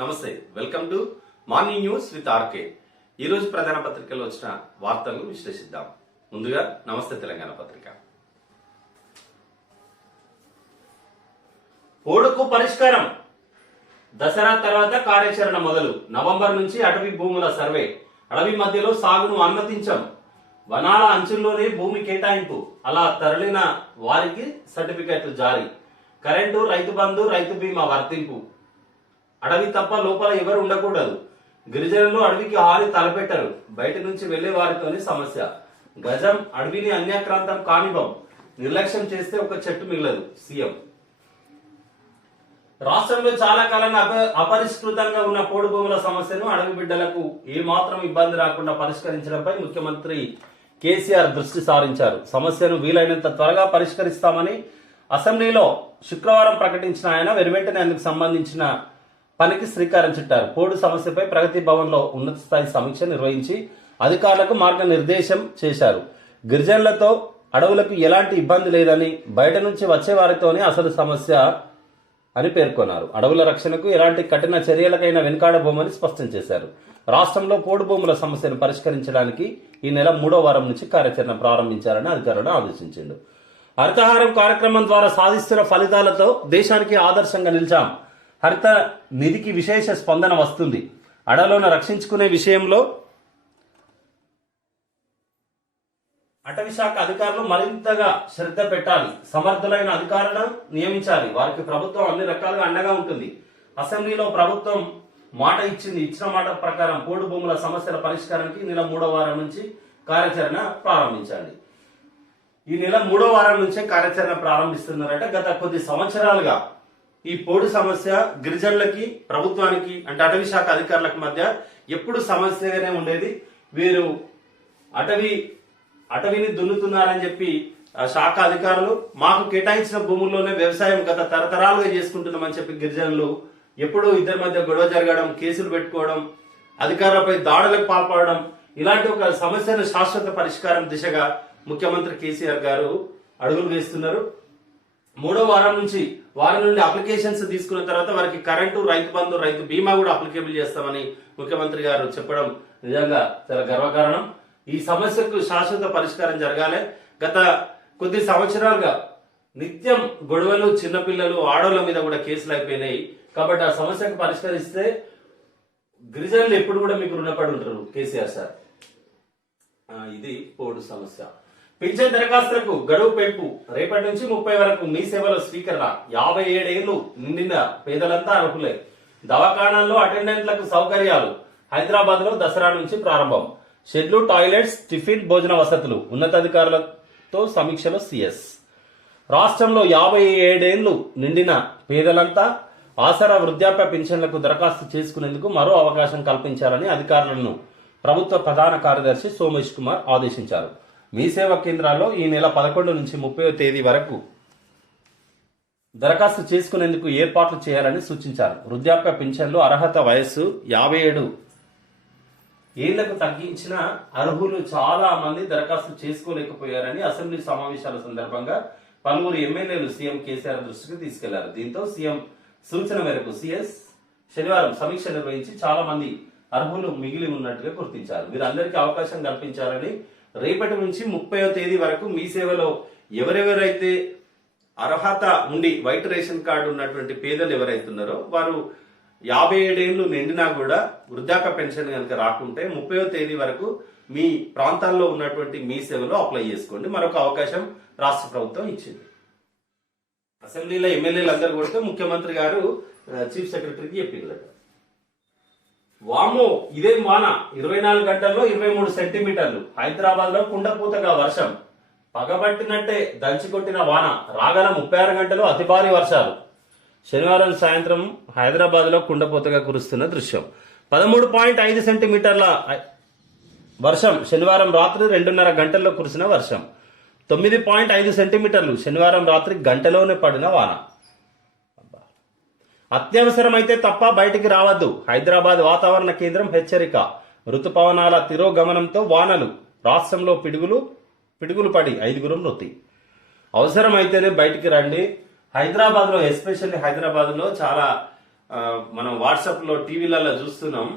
నమస్తే welcome to morning news with RK. ఈ రోజు ప్రధాన పత్రికల్లో వచ్చిన వార్తలను విశ్లేషిద్దాం. ముందుగా నమస్తే తెలంగాణ పత్రిక. పోడుకు పరిష్కారం, దసరా తర్వాత కార్యాచరణ మొదలు. నవంబర్ నుంచి అటవీ భూముల సర్వే. అడవి మధ్యలో సాగును అనుమతించం. వనాల అంచుల్లోనే భూమి కేటాయింపు. అలా తరలిన వారికి సర్టిఫికెట్లు జారీ. కరెంటు, రైతు బంధు, రైతు బీమా వర్తింపు. అడవి తప్ప లోపల ఎవరు ఉండకూడదు. గిరిజనులు అడవికి హాని తలపెట్టరు. బయట నుంచి వెళ్లే వారితోనే సమస్య. గజం అడవిని అన్యాక్రాంతం కానివ్వం. నిర్లక్ష్యం చేస్తే ఒక చెట్టు మిగలదు. సీఎం. రాష్ట్రంలో చాలా కాలంగా అపరిష్కృతంగా ఉన్న పోడు భూముల సమస్యను అడవి బిడ్డలకు ఏమాత్రం ఇబ్బంది రాకుండా పరిష్కరించడంపై ముఖ్యమంత్రి కేసీఆర్ దృష్టి సారించారు. సమస్యను వీలైనంత త్వరగా పరిష్కరిస్తామని అసెంబ్లీలో శుక్రవారం ప్రకటించిన ఆయన వెనువెంటనే అందుకు సంబంధించిన పనికి శ్రీకారం చుట్టారు. పోడు సమస్యపై ప్రగతి భవన్ లో ఉన్నత స్థాయి సమీక్ష నిర్వహించి అధికారులకు మార్గనిర్దేశం చేశారు. గిరిజనులతో అడవులకు ఎలాంటి ఇబ్బంది లేదని, బయట నుంచి వచ్చే వారితోనే అసలు సమస్య అని పేర్కొన్నారు. అడవుల రక్షణకు ఎలాంటి కఠిన చర్యలకైనా వెనుకాడబోమని స్పష్టం చేశారు. రాష్ట్రంలో పోడు భూముల సమస్యను పరిష్కరించడానికి ఈ నెల 3వ వారం నుంచి కార్యాచరణ ప్రారంభించాలని అధికారులను ఆదేశించిండు. హరితహారం కార్యక్రమం ద్వారా సాధిస్తున్న ఫలితాలతో దేశానికి ఆదర్శంగా నిలిచాం. హరిత నిధికి విశేష స్పందన వస్తుంది. అడవులను రక్షించుకునే విషయంలో అటవీ శాఖ అధికారులు మరింతగా శ్రద్ధ పెట్టాలి. సమర్థులైన అధికారులను నియమించాలి. వారికి ప్రభుత్వం అన్ని రకాలుగా అండగా ఉంటుంది. అసెంబ్లీలో ప్రభుత్వం మాట ఇచ్చింది. ఇచ్చిన మాట ప్రకారం పోడు భూముల సమస్యల పరిష్కారానికి నెల 3వ వారం నుంచి కార్యాచరణ ప్రారంభించాలి. ఈ నెల 3వ వారం నుంచే కార్యాచరణ ప్రారంభిస్తున్నారట. గత కొద్ది సంవత్సరాలుగా ఈ పోడు సమస్య గిరిజనులకి, ప్రభుత్వానికి అంటే అటవీ శాఖ అధికారులకు మధ్య ఎప్పుడు సమస్యగానే ఉండేది. వీరు అటవీని దున్నుతున్నారని చెప్పి శాఖ అధికారులు మాకు కేటాయించిన భూముల్లోనే వ్యవసాయం గత తరతరాలుగా చేసుకుంటున్నామని చెప్పి గిరిజనులు ఎప్పుడు ఇద్దరి మధ్య గొడవ జరగడం, కేసులు పెట్టుకోవడం, అధికారులపై దాడులకు పాల్పడడం, ఇలాంటి ఒక సమస్యను శాశ్వత పరిష్కారం దిశగా ముఖ్యమంత్రి కేసీఆర్ గారు అడుగులు వేస్తున్నారు. 3వ వారం నుండి అప్లికేషన్స్ తీసుకున్న తర్వాత వారికి కరెంటు, రైతు బంధు, రైతు బీమా కూడా అప్లికేబుల్ చేస్తామని ముఖ్యమంత్రి గారు చెప్పడం నిజంగా చాలా గర్వకారణం. ఈ సమస్యకు శాశ్వత పరిష్కారం జరగాలి. గత కొద్ది సంవత్సరాలుగా నిత్యం గొడవలు, చిన్నపిల్లలు, ఆడోళ్ల మీద కూడా కేసులు అయిపోయినాయి. కాబట్టి ఆ సమస్యకు పరిష్కరిస్తే గిరిజనులు ఎప్పుడు కూడా మీకు రుణపడి ఉంటారు కేసీఆర్ సార్. ఇది పోడు సమస్య. పింఛన్ దరఖాస్తులకు గడువు పెంపు. రేపటి నుంచి 30 వరకు మీ సేవలో స్వీకరణ. 57 ఏళ్లు నిండిన పేదలంతా అర్హులే. దవాఖానాల్లో అటెండెంట్లకు సౌకర్యాలు. హైదరాబాద్ లో దసరా నుంచి ప్రారంభం. షెడ్లు, టాయిలెట్స్, టిఫిన్, భోజన వసతులు. ఉన్నతాధికారులతో సమీక్షలో సీఎస్. రాష్ట్రంలో 57 ఏళ్లు నిండిన పేదలంతా ఆసరా వృద్ధాప్య పింఛన్లకు దరఖాస్తు చేసుకునేందుకు మరో అవకాశం కల్పించాలని అధికారులను ప్రభుత్వ ప్రధాన కార్యదర్శి సోమేష్ కుమార్ ఆదేశించారు. మీ సేవా కేంద్రాల్లో ఈ నెల 11 నుంచి 30వ తేదీ వరకు దరఖాస్తు చేసుకునేందుకు ఏర్పాట్లు చేయాలని సూచించారు. వృద్ధాప్య పింఛన్లు అర్హత వయస్సు 57 ఏళ్లకు తగ్గించిన అర్హులు చాలా మంది దరఖాస్తు చేసుకోలేకపోయారని అసెంబ్లీ సమావేశాల సందర్భంగా పలువురు ఎమ్మెల్యేలు సీఎం కేసీఆర్ దృష్టికి తీసుకెళ్లారు. దీంతో సీఎం సూచన మేరకు సీఎస్ శనివారం సమీక్ష నిర్వహించి చాలా మంది అర్హులు మిగిలి ఉన్నట్టుగా గుర్తించారు. వీరందరికీ అవకాశం కల్పించాలని రేపటి నుంచి 30వ తేదీ వరకు మీ సేవలో ఎవరెవరైతే అర్హత ఉండి వైట్ రేషన్ కార్డు ఉన్నటువంటి పేదలు ఎవరైతున్నారో వారు 57 ఏళ్లు నిండినా కూడా వృద్ధాప్య పెన్షన్ కనుక రాకుంటే 30వ తేదీ వరకు మీ ప్రాంతాల్లో ఉన్నటువంటి మీ సేవలో అప్లై చేసుకోండి. మరొక అవకాశం రాష్ట్ర ప్రభుత్వం ఇచ్చింది. అసెంబ్లీలో ఎమ్మెల్యేలు అందరూ కొడితే ముఖ్యమంత్రి గారు చీఫ్ సెక్రటరీకి చెప్పిందట. వామో ఇదేం వాన. 24 గంటల్లో 23 సెంటీమీటర్లు. హైదరాబాద్ లో కుండపూతగా వర్షం. పగబట్టినట్టే దంచికొట్టిన వాన. రాగల 36 గంటలు అతి భారీ వర్షాలు. శనివారం సాయంత్రం హైదరాబాద్ లో కుండపోతగా కురుస్తున్న దృశ్యం. 13.5 సెంటీమీటర్ల వర్షం శనివారం రాత్రి 2:30 గంటల్లో కురిసిన వర్షం. 9.5 సెంటీమీటర్లు శనివారం రాత్రి గంటలోనే పడిన వాన. అత్యవసరమైతే తప్ప బయటికి రావద్దు. హైదరాబాద్ వాతావరణ కేంద్రం హెచ్చరిక. ఋతుపవనాల తిరోగమనంతో వానలు. రాష్ట్రంలో పిడుగులు పడి 5 మృతి. అవసరమైతేనే బయటికి రండి. హైదరాబాద్ లో ఎస్పెషల్లీ హైదరాబాద్ లో చాలా మనం వాట్సాప్ లో టీవీలలో చూస్తున్నాం.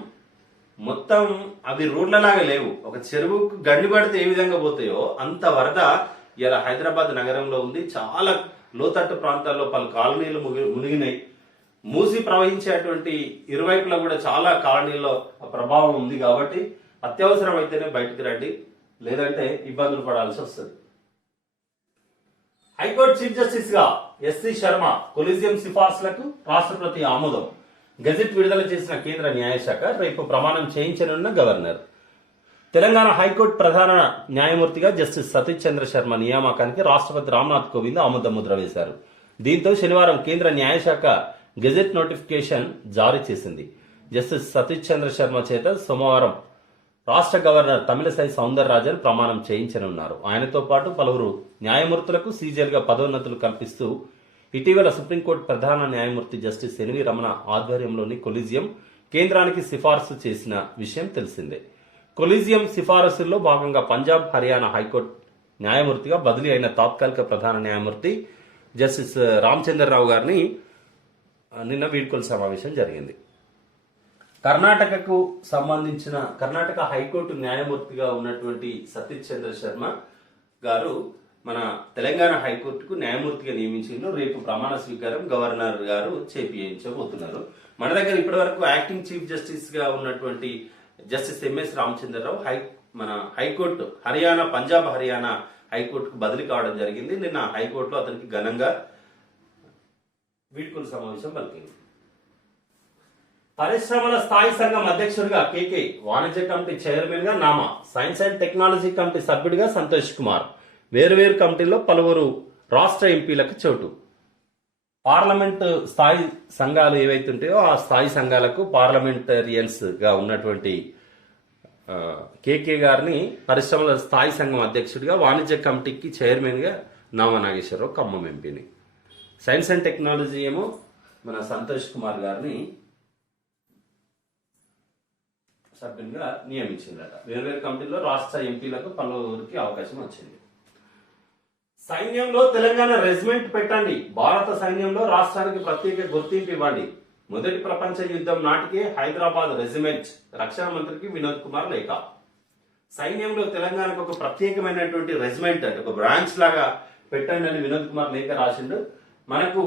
మొత్తం అవి రోడ్లలాగా లేవు. ఒక చెరువుకు గండి పడితే ఏ విధంగా పోతాయో అంత వరద ఇలా హైదరాబాద్ నగరంలో ఉంది. చాలా లోతట్టు ప్రాంతాల్లో పలు కాలనీలు మునిగినాయి. మూసి ప్రవహించేటువంటి ఇరువైపులా కూడా చాలా కాలనీల్లో ప్రభావం ఉంది. కాబట్టి అత్యవసరం అయితేనే బయటకు రండి, లేదంటే ఇబ్బందులు పడాల్సి వస్తుంది. హైకోర్టు చీఫ్ జస్టిస్ గా ఎస్సీ శర్మ కొలీజియం సిఫార్సులకు రాష్ట్రపతి ఆమోదం. గెజెట్ విడుదల చేసిన కేంద్ర న్యాయశాఖ రేపు ప్రమాణం చేయించనున్న గవర్నర్. తెలంగాణ హైకోర్టు ప్రధాన న్యాయమూర్తిగా జస్టిస్ సతీష్ చంద్ర శర్మ నియామకానికి రాష్ట్రపతి రామ్నాథ్ కోవింద్ ఆమోద ముద్ర వేశారు. దీంతో శనివారం కేంద్ర న్యాయశాఖ గెజెట్ నోటిఫికేషన్ జారీ చేసింది. జస్టిస్ సతీష్ చంద్ర శర్మ చేత సోమవారం రాష్ట్ర గవర్నర్ తమిళసై సౌందరరాజన్ ప్రమాణం చేయించనున్నారు. ఆయనతో పాటు పలువురు న్యాయమూర్తులకు సీజీఎల్గా పదోన్నతులు కల్పిస్తూ ఇటీవల సుప్రీంకోర్టు ప్రధాన న్యాయమూర్తి జస్టిస్ ఎన్వి రమణ ఆధ్వర్యంలోని కొలీజియం కేంద్రానికి సిఫార్సు చేసిన విషయం తెలిసిందే. కొలీజియం సిఫారసుల్లో భాగంగా పంజాబ్, హర్యానా హైకోర్టు న్యాయమూర్తిగా బదిలీ అయిన తాత్కాలిక ప్రధాన న్యాయమూర్తి జస్టిస్ రామచంద్రరావు గారిని నిన్న వీడ్కోలు సమావేశం జరిగింది. కర్ణాటకకు సంబంధించిన కర్ణాటక హైకోర్టు న్యాయమూర్తిగా ఉన్నటువంటి సతీష్ చంద్ర శర్మ గారు మన తెలంగాణ హైకోర్టుకు న్యాయమూర్తిగా నియమించిండ్రు. రేపు ప్రమాణ స్వీకారం గవర్నర్ గారు చేయించబోతున్నారు. మన దగ్గర ఇప్పటి వరకు యాక్టింగ్ చీఫ్ జస్టిస్ గా ఉన్నటువంటి జస్టిస్ ఎంఎస్ రామచంద్రరావు మన హైకోర్టు హర్యానా, పంజాబ్ హర్యానా హైకోర్టుకు బదిలీ కావడం జరిగింది. నిన్న హైకోర్టులో అతనికి ఘనంగా వీడ్కోలు సమావేశం పలికింది. పరిశ్రమల స్థాయి సంఘం అధ్యక్షుడిగా కేకే, వాణిజ్య కమిటీ చైర్మన్ గా Nama, science and technology committee సభ్యుడిగా సంతోష్ కుమార్. వేరువేరు కమిటీల్లో పలువురు రాష్ట్ర ఎంపీలకు చోటు. పార్లమెంట్ స్థాయి సంఘాలు ఏవైతుంటాయో ఆ స్థాయి సంఘాలకు పార్లమెంటరియన్స్ గా ఉన్నటువంటి కేకే గారిని పరిశ్రమల స్థాయి సంఘం అధ్యక్షుడిగా, వాణిజ్య కమిటీకి చైర్మన్ గా నామా నాగేశ్వరరావు ఖమ్మం ఎంపీని, సైన్స్ అండ్ టెక్నాలజీ ఏమో మన సంతోష్ కుమార్ గారిని సభ్యునిగా నియమించిందట. వేర్వేరు కమిటీలో రాష్ట్ర ఎంపీలకు పలువురికి అవకాశం వచ్చింది. సైన్యంలో తెలంగాణ రెజిమెంట్ పెట్టండి, భారత సైన్యంలో రాష్ట్రానికి ప్రత్యేక గుర్తింపు ఇవ్వండి. మొదటి ప్రపంచ యుద్ధం నాటికే హైదరాబాద్ రెజిమెంట్. రక్షణ మంత్రికి వినోద్ కుమార్ లేఖ. సైన్యంలో తెలంగాణకు ఒక ప్రత్యేకమైనటువంటి రెజిమెంట్ అంటే ఒక బ్రాంచ్ లాగా పెట్టండి అని వినోద్ కుమార్ లేఖ రాసిండు. మనకు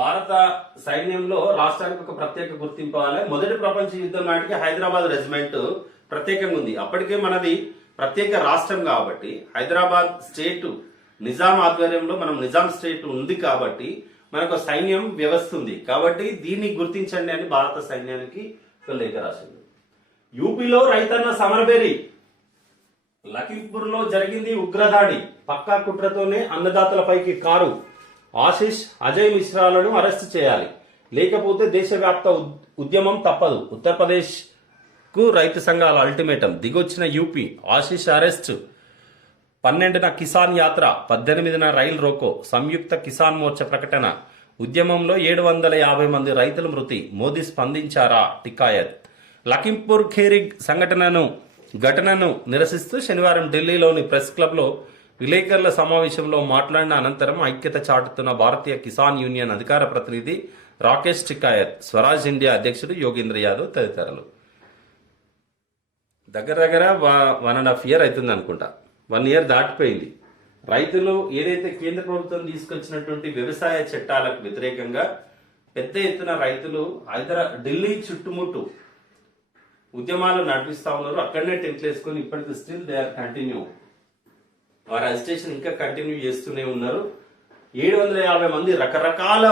భారత సైన్యంలో రాష్ట్రానికి ఒక ప్రత్యేక గుర్తింపు ఇవ్వాలి. మొదటి ప్రపంచ యుద్ధం నాటికి హైదరాబాద్ రెజిమెంట్ ప్రత్యేకంగా ఉంది. అప్పటికే మనది ప్రత్యేక రాష్ట్రం కాబట్టి హైదరాబాద్ స్టేట్ నిజాం ఆధ్వర్యంలో మనం నిజాం స్టేట్ ఉంది కాబట్టి మనకు సైన్యం వ్యవస్థ ఉంది కాబట్టి దీన్ని గుర్తించండి అని భారత సైన్యానికి లేఖ రాసింది. యూపీలో రైతన్న సమరబేరి. లఖింపూర్ లో జరిగింది ఉగ్రదాడి. పక్కా కుట్రతోనే అన్నదాతలపైకి కారు. ఆశిష్, అజయ్ మిశ్రాలను అరెస్టు చేయాలి, లేకపోతే దేశవ్యాప్త ఉద్యమం తప్పదు. ఉత్తరప్రదేశ్ కు రైతు సంఘాల అల్టిమేటం. దిగొచ్చిన యూపీ. ఆశిష్ అరెస్టు. 12న కిసాన్ యాత్ర, 18న రైలు రోకో. సంయుక్త కిసాన్ మోర్చా ప్రకటన. ఉద్యమంలో 750 మంది రైతుల మృతి. మోదీ స్పందించారా? టికాయత్. లఖింపూర్ ఖేరీ ఘటనను నిరసిస్తూ శనివారం ఢిల్లీలోని ప్రెస్ క్లబ్ లో విలేకరుల సమావేశంలో మాట్లాడిన అనంతరం ఐక్యత చాటుతున్న భారతీయ కిసాన్ యూనియన్ అధికార ప్రతినిధి రాకేష్ టికాయత్, స్వరాజ్ ఇండియా అధ్యక్షుడు యోగేంద్ర యాదవ్ తదితరులు. దగ్గర 1.5 year అవుతుంది అనుకుంటా. 1 year దాటిపోయింది. రైతులు ఏదైతే కేంద్ర ప్రభుత్వం తీసుకొచ్చినటువంటి వ్యవసాయ చట్టాలకు వ్యతిరేకంగా పెద్ద ఎత్తున రైతులు ఢిల్లీ చుట్టుముట్టు ఉద్యమాలు నడిపిస్తా ఉన్నారు. అక్కడనే టెంట్లు వేసుకొని ఇప్పటికీ స్టిల్ దే ఆర్ కంటిన్యూ. వారి అజిటేషన్ ఇంకా కంటిన్యూ చేస్తూనే ఉన్నారు. 750 మంది రకరకాల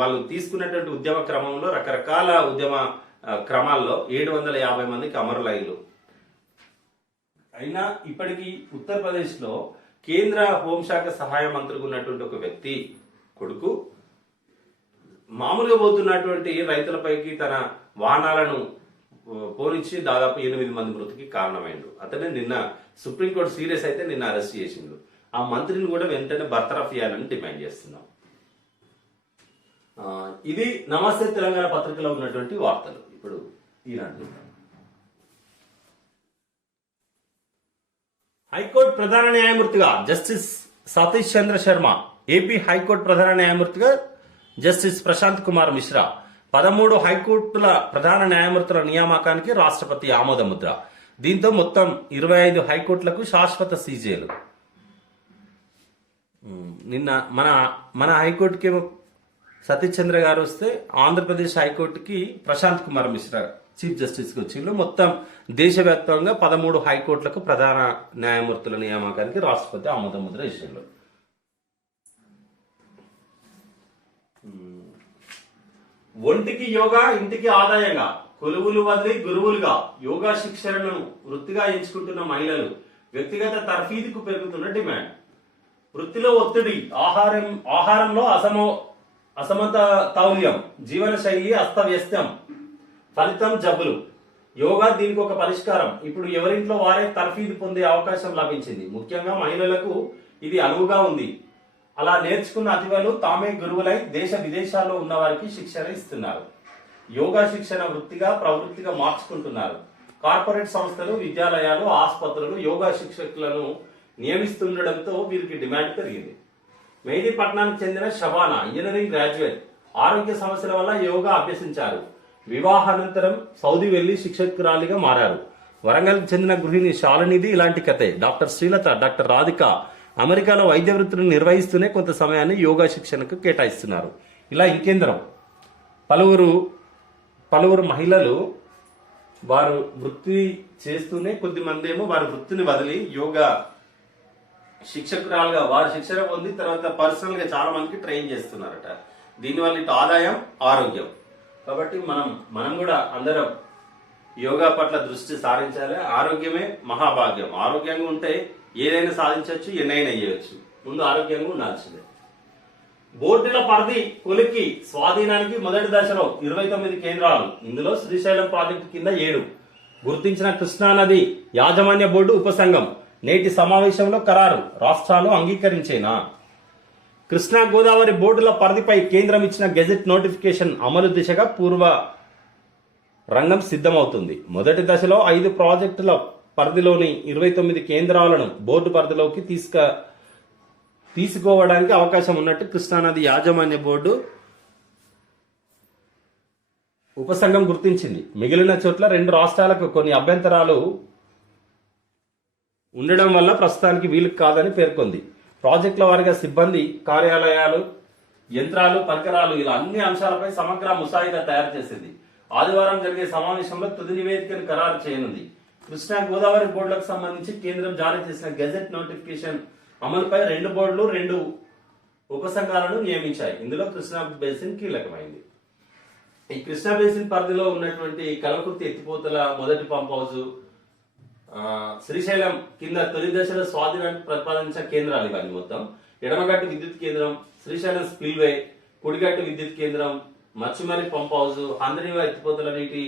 వాళ్ళు తీసుకున్నటువంటి ఉద్యమ క్రమంలో రకరకాల ఉద్యమ క్రమాల్లో 750 మందికి అమరులైలు. అయినా ఇప్పటికీ ఉత్తరప్రదేశ్ లో కేంద్ర హోంశాఖ సహాయ మంత్రిగా ఉన్నటువంటి ఒక వ్యక్తి కొడుకు మామూలుగా పోతున్నటువంటి రైతులపైకి తన వాహనాలను పోనిచ్చి దాదాపు 8 మంది మృతికి కారణమైండు. అతనే నిన్న సుప్రీంకోర్టు సీరియస్ అయితే నిన్న అరెస్ట్ చేసిండు. ఆ మంత్రిని కూడా వెంటనే బర్తరఫ్ చేయాలని డిమాండ్ చేస్తున్నాం. ఇది నమస్తే తెలంగాణ పత్రికలో ఉన్నటువంటి వార్తలు. ఇప్పుడు ఈనాడు హైకోర్టు ప్రధాన న్యాయమూర్తిగా జస్టిస్ సతీష్ చంద్ర శర్మ. ఏపీ హైకోర్టు ప్రధాన న్యాయమూర్తిగా జస్టిస్ ప్రశాంత్ కుమార్ మిశ్రా. 13 హైకోర్టుల ప్రధాన న్యాయమూర్తుల నియామకానికి రాష్ట్రపతి ఆమోదముద్ర. దీంతో మొత్తం 25 హైకోర్టులకు శాశ్వత సీజేలు. నిన్న మన హైకోర్టుకి సతీష్ చంద్ర గారు వస్తే, ఆంధ్రప్రదేశ్ హైకోర్టుకి ప్రశాంత్ కుమార్ మిశ్రా చీఫ్ జస్టిస్కి వచ్చిండ్రు. మొత్తం దేశవ్యాప్తంగా 13 హైకోర్టులకు ప్రధాన న్యాయమూర్తుల నియామకానికి రాష్ట్రపతి ఆమోదముద్ర ఇచ్చిండ్రు. ఒంటికి యోగా, ఇంటికి ఆదాయంగా కొలువులు వదిలి గురువులుగా యోగా శిక్షణను వృత్తిగా ఎంచుకుంటున్న మహిళలు, వ్యక్తిగత తర్ఫీదుకు పెరుగుతున్న డిమాండ్. వృత్తిలో ఒత్తిడి, ఆహారంలో అసమతౌల్యం, జీవన శైలి అస్తవ్యస్తం, ఫలితం జబ్బులు. యోగా దీనికి ఒక పరిష్కారం. ఇప్పుడు ఎవరింట్లో వారే తర్ఫీదు పొందే అవకాశం లభించింది. ముఖ్యంగా మహిళలకు ఇది అనువుగా ఉంది. అలా నేర్చుకున్న అతివలు తామే గురువులై దేశ విదేశాల్లో ఉన్న వారికి శిక్షణ ఇస్తున్నారు. యోగా శిక్షణ వృత్తిగా ప్రవృత్తిగా మార్చుకుంటున్నారు. కార్పొరేట్ సంస్థలు, విద్యాలయాలు, ఆసుపత్రులు యోగా శిక్షకులను నియమిస్తుండటంతో వీరికి డిమాండ్ పెరిగింది. మెహదీపట్నానికి చెందిన షబానా ఇంజనీరింగ్ గ్రాడ్యుయేట్ ఆరోగ్య సమస్యల వల్ల యోగా అభ్యసించారు. వివాహానంతరం సౌదీ వెళ్లి శిక్షకురాలిగా మారారు. వరంగల్కి చెందిన గృహిణి శాలినిది ఇలాంటి కథే. డాక్టర్ శ్రీలత, డాక్టర్ రాధిక అమెరికాలో వైద్య వృత్తిని నిర్వహిస్తూనే కొంత సమయాన్ని యోగా శిక్షణకు కేటాయిస్తున్నారు. ఇలా ఇంకేంద్రం పలువురు మహిళలు వారు వృత్తి చేస్తూనే, కొద్దిమంది ఏమో వారి వృత్తిని వదిలి యోగా శిక్షకురాలుగా వారు శిక్షణ పొంది తర్వాత పర్సనల్ గా చాలా మందికి ట్రైన్ చేస్తున్నారట. దీనివల్ల ఇటు ఆదాయం, ఆరోగ్యం. కాబట్టి మనం కూడా అందరం యోగా పట్ల దృష్టి సారించాలి. ఆరోగ్యమే మహాభాగ్యం. ఆరోగ్యంగా ఉంటే ఏదైనా సాధించవచ్చు, ఎన్నైనా చేయవచ్చు. ముందు ఆరోగ్యంగా ఉండాల్సిందే. బోర్డుల పరిధి కొలిక్కి స్వాధీనానికి మొదటి దశలో 29 కేంద్రాలు. ఇందులో శ్రీశైలం ప్రాజెక్టు కింద 7 గుర్తించిన కృష్ణానది యాజమాన్య బోర్డు ఉపసంఘం నేటి సమావేశంలో ఖరారు. రాష్ట్రాలు అంగీకరించేనా? కృష్ణా గోదావరి బోర్డుల పరిధిపై కేంద్రం ఇచ్చిన గెజెట్ నోటిఫికేషన్ అమలు దిశగా పూర్వ రంగం సిద్ధమవుతుంది. మొదటి దశలో 5 ప్రాజెక్టుల పరిధిలోని 29 కేంద్రాలను బోర్డు పరిధిలోకి తీసుకోవడానికి అవకాశం ఉన్నట్టు కృష్ణానది యాజమాన్య బోర్డు ఉపసంఘం గుర్తించింది. మిగిలిన చోట్ల 2 రాష్ట్రాలకు కొన్ని అభ్యంతరాలు ఉండడం వల్ల ప్రస్తుతానికి వీలు కాదని పేర్కొంది. ప్రాజెక్టుల వారిగా సిబ్బంది, కార్యాలయాలు, యంత్రాలు, పరికరాలు ఇలా అన్ని అంశాలపై సమగ్ర ముసాయిదా తయారు చేసింది. ఆదివారం జరిగే సమావేశంలో తుది నివేదికను ఖరారు చేయనుంది. కృష్ణా గోదావరి బోర్డులకు సంబంధించి కేంద్రం జారీ చేసిన గెజెట్ నోటిఫికేషన్ అమలుపై 2 బోర్డులు 2 ఉపసంఘాలను నియమించాయి. ఇందులో కృష్ణా బేసిన్ కీలకమైంది. ఈ కృష్ణా బేసిన్ పరిధిలో ఉన్నటువంటి కల్వకుర్తి ఎత్తిపోతల మొదటి పంప్ హౌస్, శ్రీశైలం కింద తొలి దశలో స్వాధీనానికి ప్రతిపాదించిన కేంద్రాలు ఇవన్నీ మొత్తం. ఎడమగట్టు విద్యుత్ కేంద్రం, శ్రీశైలం స్పిల్వే, కుడిగట్టు విద్యుత్ కేంద్రం, మచ్చుమరి పంప్ హౌస్, హంద్రీవా ఎత్తిపోతల నీటి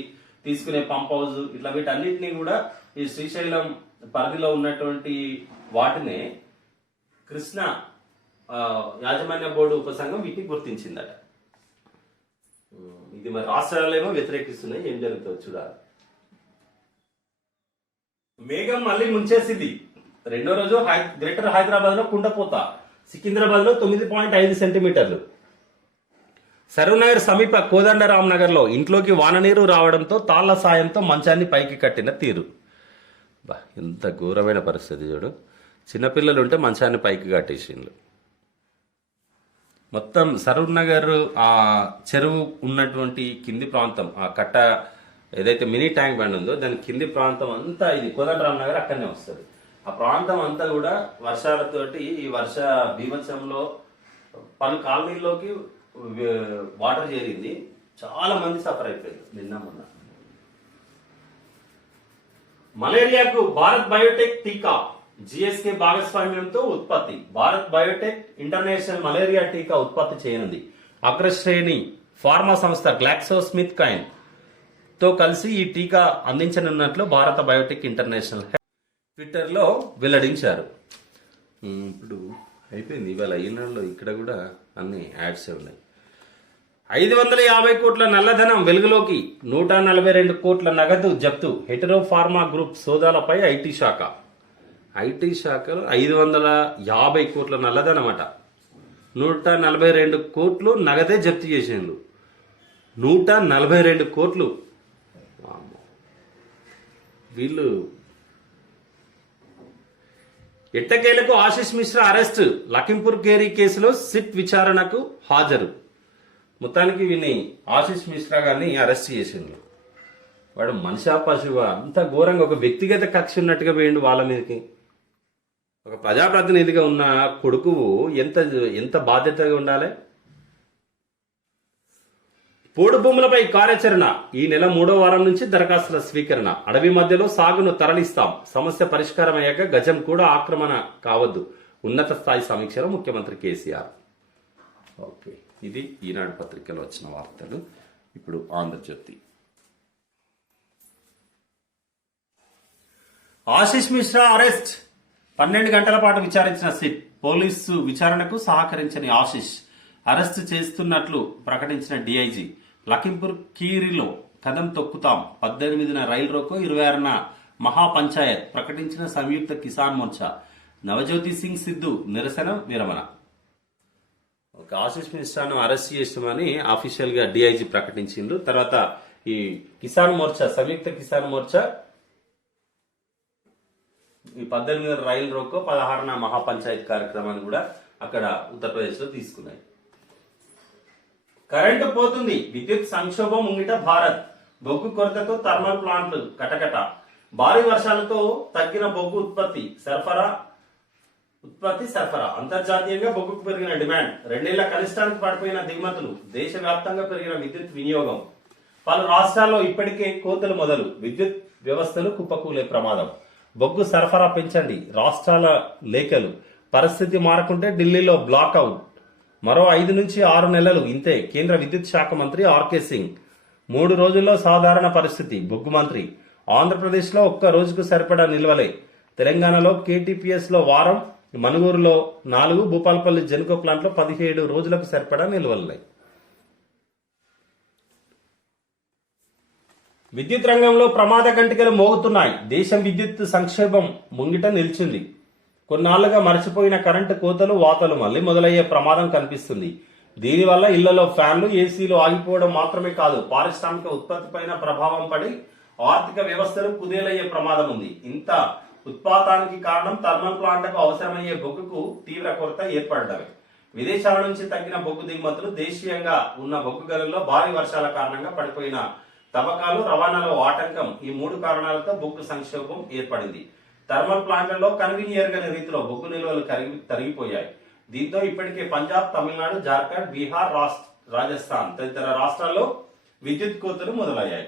తీసుకునే పంప్ హౌస్, ఇట్లా వీటన్నిటినీ కూడా ఈ శ్రీశైలం పరిధిలో ఉన్నటువంటి వాటినే కృష్ణ యాజమాన్య బోర్డు ఉపసంఘం వీటిని గుర్తించిందట. ఇది మరి రాష్ట్రాలేమో వ్యతిరేకిస్తున్నాయి. ఏం జరుగుతుందో చూడాలి. మేఘం మళ్ళీ ముంచేసింది. రెండో రోజు గ్రేటర్ హైదరాబాద్ లో కుండపోత, సికింద్రాబాద్ లో 9.5 సెంటీమీటర్లు. సరూనగర్ సమీప కోదండరామ్ నగర్ లో ఇంట్లోకి వాననీరు రావడంతో తాళ్ల సాయంతో మంచాన్ని పైకి కట్టిన తీరు. ఎంత ఘోరమైన పరిస్థితి చూడు. చిన్నపిల్లలు ఉంటే మంచాన్ని పైకి కట్టేసిండ్రు. మొత్తం సరూర్ నగర్ ఆ చెరువు ఉన్నటువంటి కింది ప్రాంతం, ఆ కట్ట ఏదైతే మినీ ట్యాంక్ బండ్ ఉందో దాని కింది ప్రాంతం అంతా ఇది కోదండరామ్ నగర్ అక్కడనే వస్తుంది. ఆ ప్రాంతం అంతా కూడా వర్షాలతోటి ఈ వర్ష బీభత్సంలో పలు కాలనీల్లోకి వాటర్ చేరింది. చాలా మంది సఫర్ అయిపోయారు నిన్న మొన్న. మలేరియాకు భారత్ బయోటెక్ టీకా జిఎస్కే భాగస్వామ్యంతో ఉత్పత్తి. భారత్ బయోటెక్ ఇంటర్నేషనల్ మలేరియా టీకా ఉత్పత్తి చేయనుంది. అగ్రశ్రేణి ఫార్మా సంస్థ గ్లాక్సో స్మిత్ కైన్ తో కలిసి ఈ టీకా అందించనున్నట్లు భారత బయోటెక్ ఇంటర్నేషనల్ ట్విట్టర్లో వెల్లడించారు. ఇప్పుడు అయిపోయింది. ఇవాళ ఈనాడులో ఇక్కడ కూడా అన్ని యాడ్స్ ఉన్నాయి. 550 కోట్ల నల్లధనం వెలుగులోకి, 142 కోట్ల నగదు జప్తు. హెటరో ఫార్మా గ్రూప్ సోదాలపై ఐటీ శాఖలో 550 కోట్ల నల్లధనం అట. 142 కోట్లు నగదే జప్తు చేసిండ్రు. 142 కోట్లు. వీళ్ళు ఎట్టకేలకు ఆశిష్ మిశ్రా అరెస్ట్. లఖింపూర్ కేరీ కేసులో సిట్ విచారణకు హాజరు. మొత్తానికి వీని ఆశిష్ మిశ్రా గారిని అరెస్ట్ చేసిండ్రు. వాడు మనిషా పశువ? అంత ఘోరంగా ఒక వ్యక్తిగత కక్ష ఉన్నట్టుగా పోయిండు వాళ్ళ మీదకి. ఒక ప్రజాప్రతినిధిగా ఉన్న కొడుకు ఎంత ఎంత బాధ్యతగా ఉండాలి. పోడు భూములపై కార్యాచరణ. ఈ నెల 3వ వారం నుంచి దరఖాస్తుల స్వీకరణ. అడవి మధ్యలో సాగును తరలిస్తాం. సమస్య పరిష్కారం అయ్యాక గజం కూడా ఆక్రమణ కావద్దు. ఉన్నత స్థాయి సమీక్షలో ముఖ్యమంత్రి కేసీఆర్. ఓకే, ఇది ఈనాడు పత్రికలో వచ్చిన వార్తలు. ఇప్పుడు ఆంధ్రజ్యోతి. ఆశిష్ మిశ్రా అరెస్ట్. 12 గంటల పాటు విచారించిన సిట్. పోలీసు విచారణకు సహకరించని ఆశిష్ అరెస్ట్ చేస్తున్నట్లు ప్రకటించిన డీఐజీ. లఖింపూర్ కీరిలో కదం తొక్కుతాం. 18న రైలు రోకో, 26న మహాపంచాయత్ ప్రకటించిన సంయుక్త కిసాన్ మోర్చా. నవజ్యోతి సింగ్ సిద్ధు నిరసన విరమణ. ఒక ఆశిష్ మిశ్రాను అరెస్ట్ చేస్తామని అఫీషియల్ గా డీఐజీ ప్రకటించిండ్రు. తర్వాత ఈ కిసాన్ మోర్చా, సంయుక్త కిసాన్ మోర్చా ఈ 18న రైలు రోకో, 16న మహాపంచాయత్ కార్యక్రమాన్ని కూడా అక్కడ ఉత్తరప్రదేశ్ లో తీసుకున్నాయి. కరెంటు పోతుంది. విద్యుత్ సంక్షోభం ముంగిట భారత్. బొగ్గు కొరతతో థర్మల్ ప్లాంట్లు కటకట. భారీ వర్షాలతో తగ్గిన బొగ్గు ఉత్పత్తి సరఫరా. అంతర్జాతీయంగా బొగ్గుకు పెరిగిన డిమాండ్. 2 ఏళ్ల కనిష్టానికి పడిపోయిన దిగుమతులు. దేశవ్యాప్తంగా పెరిగిన విద్యుత్ వినియోగం. పలు రాష్ట్రాల్లో ఇప్పటికే కోతలు మొదలు. విద్యుత్ వ్యవస్థలు కుప్పకూలే ప్రమాదం. బొగ్గు సరఫరా పెంచండి. రాష్ట్రాల లేఖలు. పరిస్థితి మారకుంటే ఢిల్లీలో బ్లాక్అవుట్. మరో 5 నుంచి 6 నెలలు ఇంతే. కేంద్ర విద్యుత్ శాఖ మంత్రి ఆర్కే సింగ్. 3 రోజుల్లో సాధారణ పరిస్థితి. బొగ్గు మంత్రి. ఆంధ్రప్రదేశ్లో ఒక్క రోజుకు సరిపడా నిల్వలే. తెలంగాణలో కేటీపీఎస్ లో వారం, మనుగూరులో 4, భూపాలపల్లి జెన్కో ప్లాంట్లో 17 రోజులకు సరిపడా నిల్వలున్నాయి. విద్యుత్ రంగంలో ప్రమాద గంటికలు మోగుతున్నాయి. దేశం విద్యుత్ సంక్షేమం ముంగిట నిలిచింది. కొన్నాళ్లుగా మర్చిపోయిన కరెంటు కోతలు, వాతలు మళ్లీ మొదలయ్యే ప్రమాదం కనిపిస్తుంది. దీనివల్ల ఇళ్లలో ఫ్యాన్లు, ఏసీలు ఆగిపోవడం మాత్రమే కాదు, పారిశ్రామిక ఉత్పత్తిపైన ప్రభావం పడి ఆర్థిక వ్యవస్థలు కుదేలయ్యే ప్రమాదం ఉంది. ఇంత ఉత్పాతానికి కారణం థర్మల్ ప్లాంట్లకు అవసరమయ్యే బొగ్గుకు తీవ్ర కొరత ఏర్పడడమే. విదేశాల నుంచి తగ్గిన బొగ్గు దిగుమతులు, దేశీయంగా ఉన్న బొగ్గు గనుల్లో భారీ వర్షాల కారణంగా పడిపోయిన తవ్వకాలు, రవాణాలో ఆటంకం, ఈ 3 కారణాలతో బొగ్గు సంక్షోభం ఏర్పడింది. థర్మల్ ప్లాంట్లలో కన్వీని ఎరగని రీతిలో బొగ్గు నిల్వలు తరిగిపోయాయి. దీంతో ఇప్పటికే పంజాబ్, తమిళనాడు, జార్ఖండ్, బీహార్, రాజస్థాన్ తదితర రాష్ట్రాల్లో విద్యుత్ కోతలు మొదలయ్యాయి.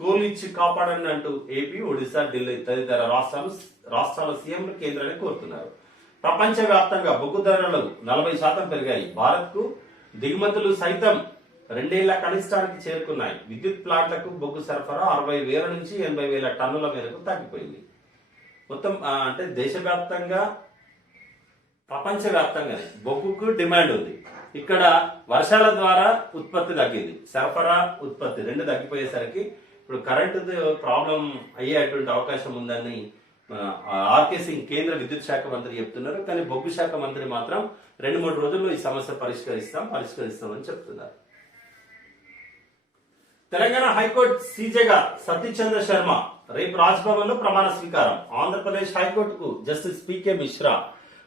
కోల్ ఇచ్చి కాపాడండి అంటూ ఏపీ, ఒడిశా, ఢిల్లీ తదితర రాష్ట్రాల సీఎంలు కేంద్రాన్ని కోరుతున్నారు. ప్రపంచ వ్యాప్తంగా బొగ్గు ధరలు 40% పెరిగాయి. భారత్ కు దిగుమతులు సైతం 2 ఏళ్ల కనిష్టానికి చేరుకున్నాయి. విద్యుత్ ప్లాంట్లకు బొగ్గు సరఫరా 60,000 నుంచి 80,000 టన్నుల మేరకు తగ్గిపోయింది. మొత్తం అంటే దేశవ్యాప్తంగా, ప్రపంచవ్యాప్తంగానే బొగ్గుకు డిమాండ్ ఉంది. ఇక్కడ వర్షాల ద్వారా ఉత్పత్తి తగ్గింది. సరఫరా, ఉత్పత్తి 2 తగ్గిపోయేసరికి ఇప్పుడు కరెంటు ప్రాబ్లం అయ్యేటువంటి అవకాశం ఉందని ఆర్కే సింగ్ కేంద్ర విద్యుత్ శాఖ మంత్రి చెప్తున్నారు. కానీ బొగ్గు శాఖ మంత్రి మాత్రం 2-3 రోజుల్లో ఈ సమస్య పరిష్కరిస్తామని చెప్తున్నారు. తెలంగాణ హైకోర్టు సీజేగా సతీష్ చంద్ర శర్మ రేపు రాజ్భవన్ లో ప్రమాణ స్వీకారం. ఆంధ్రప్రదేశ్ హైకోర్టుకు జస్టిస్ పీకే మిశ్రా.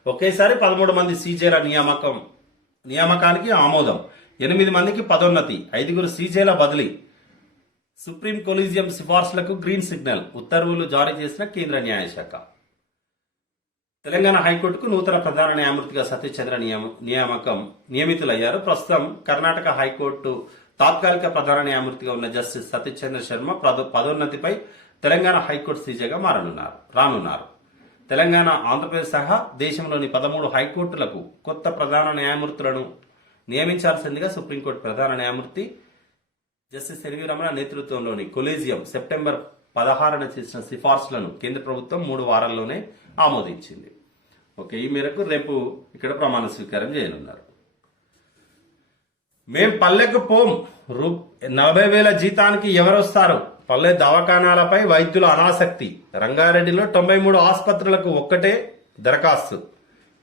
ఒకేసారి 13 మంది సీజేల నియామకానికి ఆమోదం. 8 మందికి పదోన్నతి. 5 సీజేల బదిలీ. సుప్రీం కొలీజియం సిఫార్సులకు గ్రీన్ సిగ్నల్. ఉత్తర్వులు జారీ చేసిన కేంద్ర న్యాయశాఖ. తెలంగాణ హైకోర్టుకు నూతన ప్రధాన న్యాయమూర్తిగా సతీష్ చంద్ర నియమితులయ్యారు. ప్రస్తుతం కర్ణాటక హైకోర్టు తాత్కాలిక ప్రధాన న్యాయమూర్తిగా ఉన్న జస్టిస్ సతీష్ చంద్ర శర్మ పదోన్నతిపై తెలంగాణ హైకోర్టు సీజేగా రానున్నారు. తెలంగాణ, ఆంధ్రప్రదేశ్ సహా దేశంలోని 13 హైకోర్టులకు కొత్త ప్రధాన న్యాయమూర్తులను నియమించాల్సిందిగా సుప్రీంకోర్టు ప్రధాన న్యాయమూర్తి జస్టిస్ ఎన్వి రమణ నేతృత్వంలోని కొలీజియం సెప్టెంబర్ 16న చేసిన సిఫార్సులను కేంద్ర ప్రభుత్వం 3 వారాల్లోనే ఆమోదించింది. ఓకే, ఈ మేరకు రేపు ఇక్కడ ప్రమాణ స్వీకారం చేయనున్నారు. మేం పల్లెకు పోం. 40,000 జీతానికి ఎవరొస్తారు? పల్లె దవాఖానాలపై వైద్యుల అనాసక్తి. రంగారెడ్డిలో 93 ఆసుపత్రులకు ఒక్కటే దరఖాస్తు.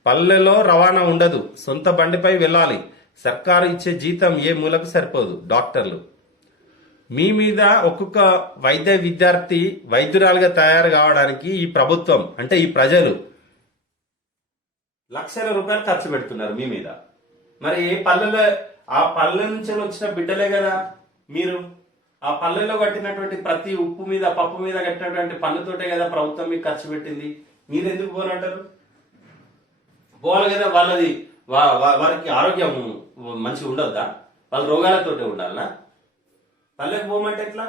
పల్లెలో రవాణా ఉండదు, సొంత బండిపై వెళ్ళాలి, సర్కారు ఇచ్చే జీతం ఏ మూలకు సరిపోదు. డాక్టర్లు మీ మీద ఒక్కొక్క వైద్య విద్యార్థి వైద్యురాలుగా తయారు కావడానికి ఈ ప్రభుత్వం అంటే ఈ ప్రజలు లక్షల రూపాయలు ఖర్చు పెడుతున్నారు మీ మీద. మరి పల్లెలో ఆ పల్లె నుంచి వచ్చిన బిడ్డలే కదా మీరు. ఆ పల్లెలో కట్టినటువంటి ప్రతి ఉప్పు మీద పప్పు మీద కట్టినటువంటి పన్నుతోటే కదా ప్రభుత్వం మీకు ఖర్చు పెట్టింది. మీరు ఎందుకు పోనంటారు? పోవాలి కదా. వాళ్ళది వారికి ఆరోగ్యం మంచిగా ఉండొద్దా? వాళ్ళ రోగాలతోటే ఉండాలనా? పల్లెకు పోమంటే ఎట్లా?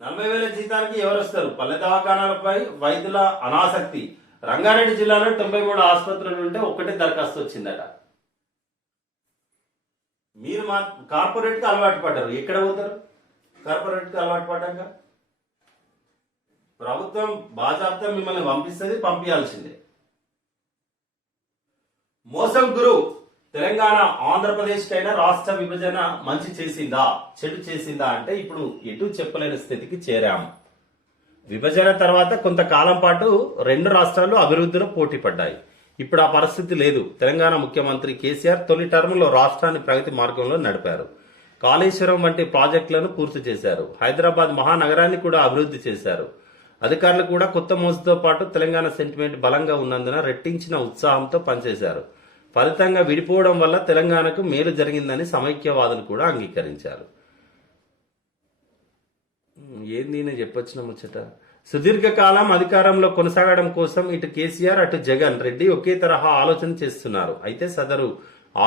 40,000 జీతానికి ఎవరు వస్తారు? పల్లె దవాఖానాలపై వైద్యుల అనాసక్తి. రంగారెడ్డి జిల్లాలో 93 ఆసుపత్రులు ఉంటే ఒక్కటే దరఖాస్తు వచ్చిందట. మీరు మా కార్పొరేట్ కి అలవాటు పడ్డారు. ఎక్కడ పోతారు? కార్పొరేట్ కి అలవాటు పడ్డాక ప్రభుత్వం బాజాబ్తా మిమ్మల్ని పంపిస్తుంది, పంపించాల్సిందే. మోసం గురు. తెలంగాణ ఆంధ్రప్రదేశ్ కైనా రాష్ట్ర విభజన మంచి చేసిందా చెడు చేసిందా అంటే ఇప్పుడు ఎటు చెప్పలేని స్థితికి చేరాము. విభజన తర్వాత కొంతకాలం పాటు 2 రాష్ట్రాలు అభివృద్ధిలో పోటీ పడ్డాయి. ఇప్పుడు ఆ పరిస్థితి లేదు. తెలంగాణ ముఖ్యమంత్రి కేసీఆర్ తొలి టర్మ్ లో రాష్ట్రాన్ని ప్రగతి మార్గంలో నడిపారు. కాళేశ్వరం వంటి ప్రాజెక్టులను పూర్తి చేశారు. హైదరాబాద్ మహానగరాన్ని కూడా అభివృద్ధి చేశారు. అధికారులు కూడా కొత్త మోసుతో పాటు తెలంగాణ సెంటిమెంట్ బలంగా ఉన్నందున రెట్టించిన ఉత్సాహంతో పనిచేశారు. ఫలితంగా విడిపోవడం వల్ల తెలంగాణకు మేలు జరిగిందని సమైక్యవాదులు కూడా అంగీకరించారు. ఏంది చెప్పొచ్చిన ముచ్చట. సుదీర్ఘకాలం అధికారంలో కొనసాగడం కోసం ఇటు కేసీఆర్ అటు జగన్ రెడ్డి ఒకే తరహా ఆలోచన చేస్తున్నారు. అయితే సదరు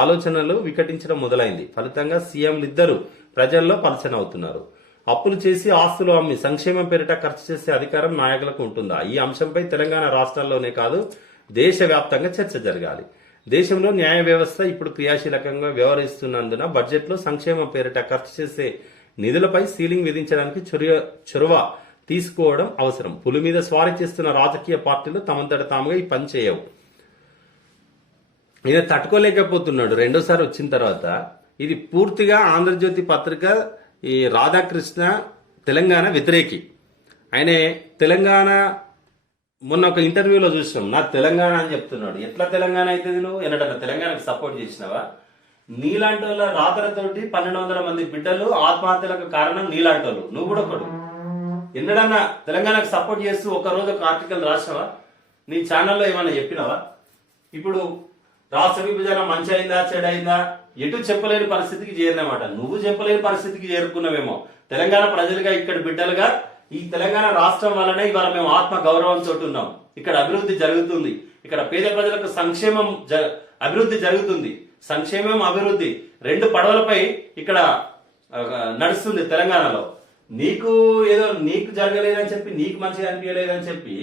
ఆలోచనలు వికటించడం మొదలైంది. ఫలితంగా సీఎంలిద్దరూ ప్రజల్లో పలచన అవుతున్నారు. అప్పులు చేసి ఆస్తులు అమ్మి సంక్షేమం పేరిట ఖర్చు చేసే అధికారం నాయకులకు ఉంటుందా? ఈ అంశంపై తెలంగాణ రాష్ట్రాల్లోనే కాదు దేశవ్యాప్తంగా చర్చ జరగాలి. దేశంలో న్యాయ వ్యవస్థ ఇప్పుడు క్రియాశీలకంగా వ్యవహరిస్తున్నందున బడ్జెట్లో సంక్షేమం పేరిట ఖర్చు చేసే నిధులపై సీలింగ్ విధించడానికి చొరవ తీసుకోవడం అవసరం. పులి మీద స్వారీ చేస్తున్న రాజకీయ పార్టీలు తమంతట తాముగా ఈ పని చేయవు. ఈయన తట్టుకోలేకపోతున్నాడు రెండోసారి వచ్చిన తర్వాత. ఇది పూర్తిగా ఆంధ్రజ్యోతి పత్రిక ఈ రాధాకృష్ణ తెలంగాణ వ్యతిరేకి. ఆయన తెలంగాణ మొన్న ఒక ఇంటర్వ్యూలో చూసినాం. నా తెలంగాణ అని చెప్తున్నాడు. ఎట్లా తెలంగాణ అవుతుంది? నువ్వు ఎన్నడన్నా తెలంగాణకు సపోర్ట్ చేసినావా? నీలాంటి వాళ్ళ రాతలతోటి 1200 మంది బిడ్డలు ఆత్మహత్యలకు కారణం నీలాంటి వాళ్ళు. నువ్వు కూడా ఒకడు. ఎన్నడన్నా తెలంగాణకు సపోర్ట్ చేస్తూ ఒక రోజు ఒక ఆర్టికల్ రాసినావా? నీ ఛానల్లో ఏమైనా చెప్పినావా? ఇప్పుడు రాష్ట్ర విభజన మంచి అయిందా చెడైందా ఎటు చెప్పలేని పరిస్థితికి చేరినమాట. నువ్వు చెప్పలేని పరిస్థితికి చేరుకున్నావేమో. తెలంగాణ ప్రజలుగా ఇక్కడ బిడ్డలుగా ఈ తెలంగాణ రాష్ట్రం వల్లనే ఇవాళ మేము ఆత్మ గౌరవంతో ఉన్నాం. ఇక్కడ అభివృద్ధి జరుగుతుంది. ఇక్కడ పేద ప్రజలకు సంక్షేమం అభివృద్ధి జరుగుతుంది. సంక్షేమం అభివృద్ధి 2 పడవలపై ఇక్కడ నడుస్తుంది తెలంగాణలో. నీకు ఏదో నీకు జరగలేదని చెప్పి నీకు మంచిగా అనిపించలేదని చెప్పి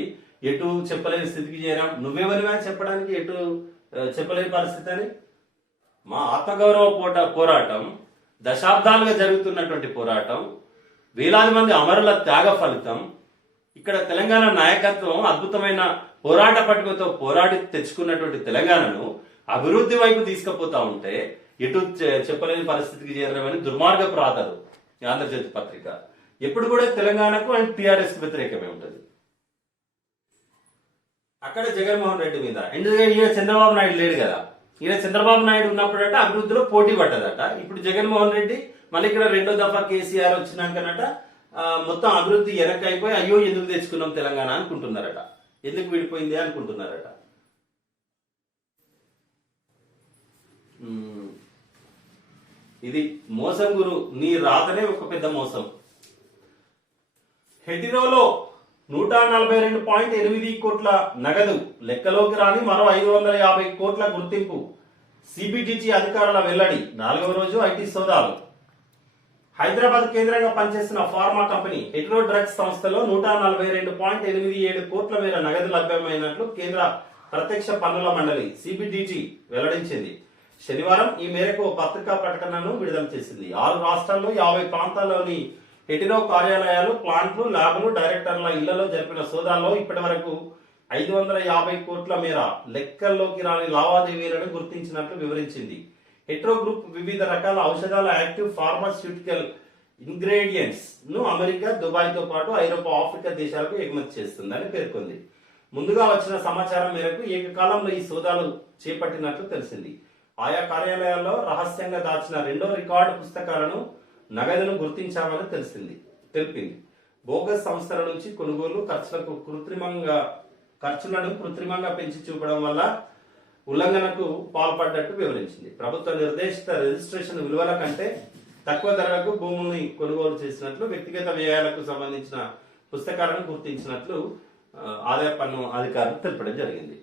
ఎటు చెప్పలేని స్థితికి చేరాం. నువ్వెవరివా చెప్పడానికి ఎటు చెప్పలేని పరిస్థితి అని? మా ఆత్మగౌరవ పోరాటం దశాబ్దాలుగా జరుగుతున్నటువంటి పోరాటం, వేలాది మంది అమరుల త్యాగ ఫలితం. ఇక్కడ తెలంగాణ నాయకత్వం అద్భుతమైన పోరాట పట్టుకతో పోరాడి తెచ్చుకున్నటువంటి తెలంగాణను అభివృద్ధి వైపు తీసుకుపోతా ఉంటే ఎటు చెప్పలేని పరిస్థితికి చేరడమని దుర్మార్గపు రాతలు ఆంధ్రజ్యోతి పత్రిక. ఎప్పుడు కూడా తెలంగాణకు అండ్ టీఆర్ఎస్ వ్యతిరేకమే ఉంటుంది. అక్కడ జగన్మోహన్ రెడ్డి మీద ఎందుకంటే ఈయన చంద్రబాబు నాయుడు లేడు కదా. ఈయన చంద్రబాబు నాయుడు ఉన్నప్పుడట అభివృద్ధిలో పోటీ పడ్డదట. ఇప్పుడు జగన్మోహన్ రెడ్డి మళ్ళీ ఇక్కడ 2వ దఫా కేసీఆర్ వచ్చినాకనట మొత్తం అభివృద్ధి వెనకైపోయి అయ్యో ఎందుకు తెచ్చుకున్నాం తెలంగాణ అనుకుంటున్నారట. ఎందుకు విడిపోయింది అనుకుంటున్నారట. ఇది మోసం గురు. నీ రాతనే ఒక పెద్ద మోసం. హెటిరోలో 142.8 కోట్ల నగదు, లెక్కలోకి రాని మరో 550 కోట్ల గుర్తింపు. సిబిడిటి అధికారుల వెల్లడి. 4వ రోజు ఐటీ సోదాలు. హైదరాబాద్ కేంద్రంగా పనిచేస్తున్న ఫార్మా కంపెనీ హెటిరో డ్రగ్స్ సంస్థలో 142.87 కోట్ల మేర నగదు లభ్యమైనట్లు కేంద్ర ప్రత్యక్ష పన్నుల మండలి సిబిడిటి వెల్లడించింది. శనివారం ఈ మేరకు పత్రికా ప్రకటనను విడుదల చేసింది. 6 రాష్ట్రాల్లో 50 ప్రాంతాల్లోని హెటిరో కార్యాలయాలు, ప్లాంట్లు, ల్యాబ్లు, డైరెక్టర్ల ఇళ్లలో జరిపిన సోదాల్లో ఇప్పటి వరకు 550 కోట్ల మేర లెక్కల్లోకి రాని లావాదేవీలను గుర్తించినట్లు వివరించింది. హెటిరో గ్రూప్ వివిధ రకాల ఔషధాల యాక్టివ్ ఫార్మాస్యూటికల్ ఇంగ్రీడియంట్స్ ను అమెరికా, దుబాయ్ తో పాటు ఐరోపా, ఆఫ్రికా దేశాలకు ఎగుమతి చేస్తుందని పేర్కొంది. ముందుగా వచ్చిన సమాచారం మేరకు ఏకకాలంలో ఈ సోదాలు చేపట్టినట్లు తెలిసింది. ఆయా కార్యాలయాల్లో రహస్యంగా దాచిన 2వ రికార్డు పుస్తకాలను నగదును గుర్తించామని తెలిపింది. బోగస్ సంస్థల నుంచి కొనుగోలు ఖర్చులను కృత్రిమంగా పెంచి చూపడం వల్ల ఉల్లంఘనకు పాల్పడ్డట్టు వివరించింది. ప్రభుత్వ నిర్దేశిత రిజిస్ట్రేషన్ విలువల కంటే తక్కువ ధరలకు భూముల్ని కొనుగోలు చేసినట్లు, వ్యక్తిగత వ్యయాలకు సంబంధించిన పుస్తకాలను గుర్తించినట్లు ఆదాయ పన్ను అధికారులు తెలపడం జరిగింది.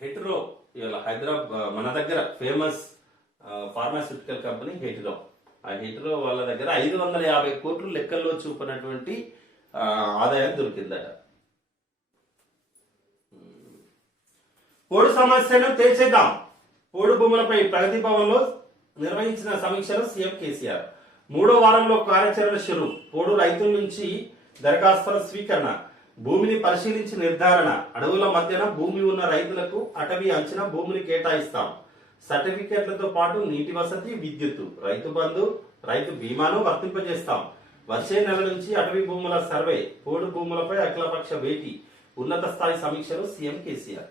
హెట్రో ఇవాళ హైదరాబాద్ మన దగ్గర ఫేమస్ ఫార్మాస్యూటికల్ కంపెనీ హెట్రో. ఆ హెట్రో వాళ్ళ దగ్గర 550 కోట్లు లెక్కల్లో చూపినటువంటి ఆదాయం దొరికిందట. పోడు సమస్యను తేల్చేద్దాం. పోడు భూములపై ప్రగతి భవన్ లో నిర్వహించిన సమీక్షలో సీఎం కేసీఆర్. 3వ వారంలో కార్యాచరణ షురు. పోడు రైతుల నుంచి దరఖాస్తుల స్వీకరణ, భూమిని పరిశీలించి నిర్ధారణ, అడవుల మధ్యన భూమి ఉన్న రైతులకు అటవీ అంచనా భూమిని కేటాయిస్తాం, సర్టిఫికెట్లతో పాటు నీటి వసతి, విద్యుత్తు, రైతు బంధు, రైతు బీమాను వర్తింపజేస్తాం. వచ్చే నెల నుంచి అటవీ భూముల సర్వే, పోడు భూములపై అఖిలపక్ష భేటీ, ఉన్నత స్థాయి సమీక్షలు సీఎం కేసీఆర్.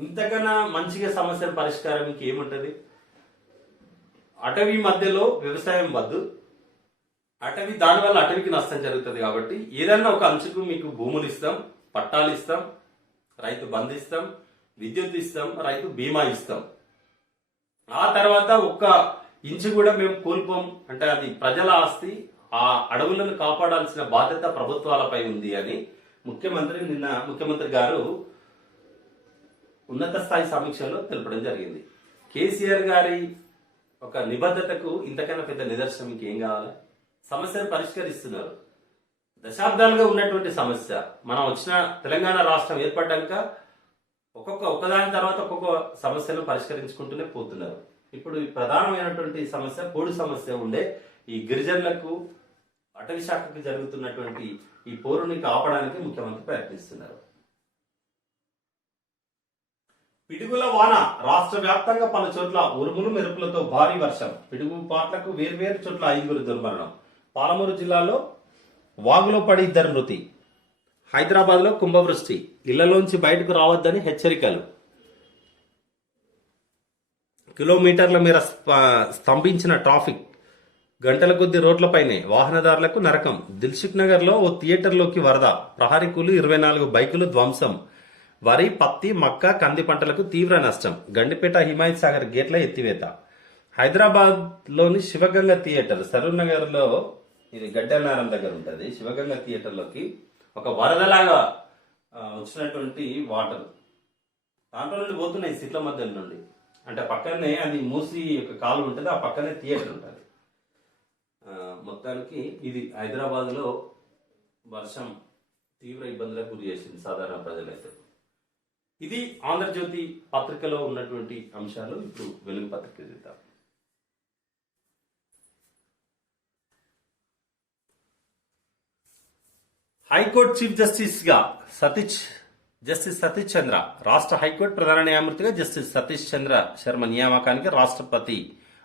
ఇంతకన్నా మంచిగా సమస్యల పరిష్కారం ఇంకేముంటది? అటవీ మధ్యలో వ్యవసాయం వద్దు, దానివల్ల అటవీకి నష్టం జరుగుతుంది. కాబట్టి ఏదన్నా ఒక అంచుకు మీకు భూములు ఇస్తాం, పట్టాలు ఇస్తాం, రైతు బంధు ఇస్తాం, విద్యుత్ ఇస్తాం, రైతు బీమా ఇస్తాం. ఆ తర్వాత ఒక్క ఇంచు కూడా మేము కోల్పోం అంటే అది ప్రజల ఆస్తి, ఆ అడవులను కాపాడాల్సిన బాధ్యత ప్రభుత్వాలపై ఉంది అని ముఖ్యమంత్రి గారు ఉన్నత స్థాయి సమీక్షలో తెలపడం జరిగింది. కేసీఆర్ గారి ఒక నిబద్ధతకు ఇంతకన్నా పెద్ద నిదర్శనం ఇంకేం కావాలి? సమస్యను పరిష్కరిస్తున్నారు. దశాబ్దాలుగా ఉన్నటువంటి సమస్య. మనం వచ్చిన తెలంగాణ రాష్ట్రం ఏర్పడ్డాక ఒకదాని తర్వాత ఒక్కొక్క సమస్యను పరిష్కరించుకుంటూనే పోతున్నారు. ఇప్పుడు ప్రధానమైనటువంటి సమస్య పోడు సమస్య ఉండే ఈ గిరిజనులకు అటవీ శాఖకు జరుగుతున్నటువంటి ఈ పోరుని కాపాడడానికి ముఖ్యమంత్రి ప్రయత్నిస్తున్నారు. పిడుగుల వాన. రాష్ట్ర వ్యాప్తంగా పలు చోట్ల ఉరుములు మెరుపులతో భారీ వర్షం. పిడుగుపాట్లకు వేర్వేరు చోట్ల 5 దుర్మరణం. పాలమూరు జిల్లాలో వాగులో పడి 2 మృతి. హైదరాబాద్ లో కుంభవృష్టి. ఇళ్లలోంచి బయటకు రావద్దని హెచ్చరికలు. కిలోమీటర్ల మేర స్తంభించిన ట్రాఫిక్. గంటల కొద్ది రోడ్లపైనే వాహనదారులకు నరకం. దిల్సుఖ్ నగర్ లో ఓ థియేటర్లోకి వరద. ప్రహరీకులు 24 బైకులు ధ్వంసం. వరి, పత్తి, మక్క, కంది పంటలకు తీవ్ర నష్టం. గండిపేట హిమాయత్ సాగర్ గేట్ల ఎత్తివేత. హైదరాబాద్ లోని శివగంగ థియేటర్ సరూర్ నగర్ లో, ఇది గడ్డనారం దగ్గర ఉంటది, శివగంగ థియేటర్ లోకి ఒక వరదలాగా వచ్చినటువంటి వాటర్ దాంట్లో నుండి పోతున్నాయి సీట్ల మధ్యలో నుండి. అంటే పక్కనే అది మూసి ఒక కాలు ఉంటుంది, ఆ పక్కనే థియేటర్ ఉంటుంది. మొత్తానికి ఇది హైదరాబాద్ లో వర్షం తీవ్ర ఇబ్బందులకు గురి చేసింది సాధారణ ప్రజలైతే. ఇది ఆంధ్రజ్యోతి పత్రికలో ఉన్నటువంటి అంశాలు. ఇప్పుడు వెలుగు పత్రిక చూద్దాం. హైకోర్టు చీఫ్ జస్టిస్ గా జస్టిస్ సతీష్ చంద్ర. రాష్ట్ర హైకోర్టు ప్రధాన న్యాయమూర్తిగా జస్టిస్ సతీష్ చంద్ర శర్మ నియామకానికి రాష్ట్రపతి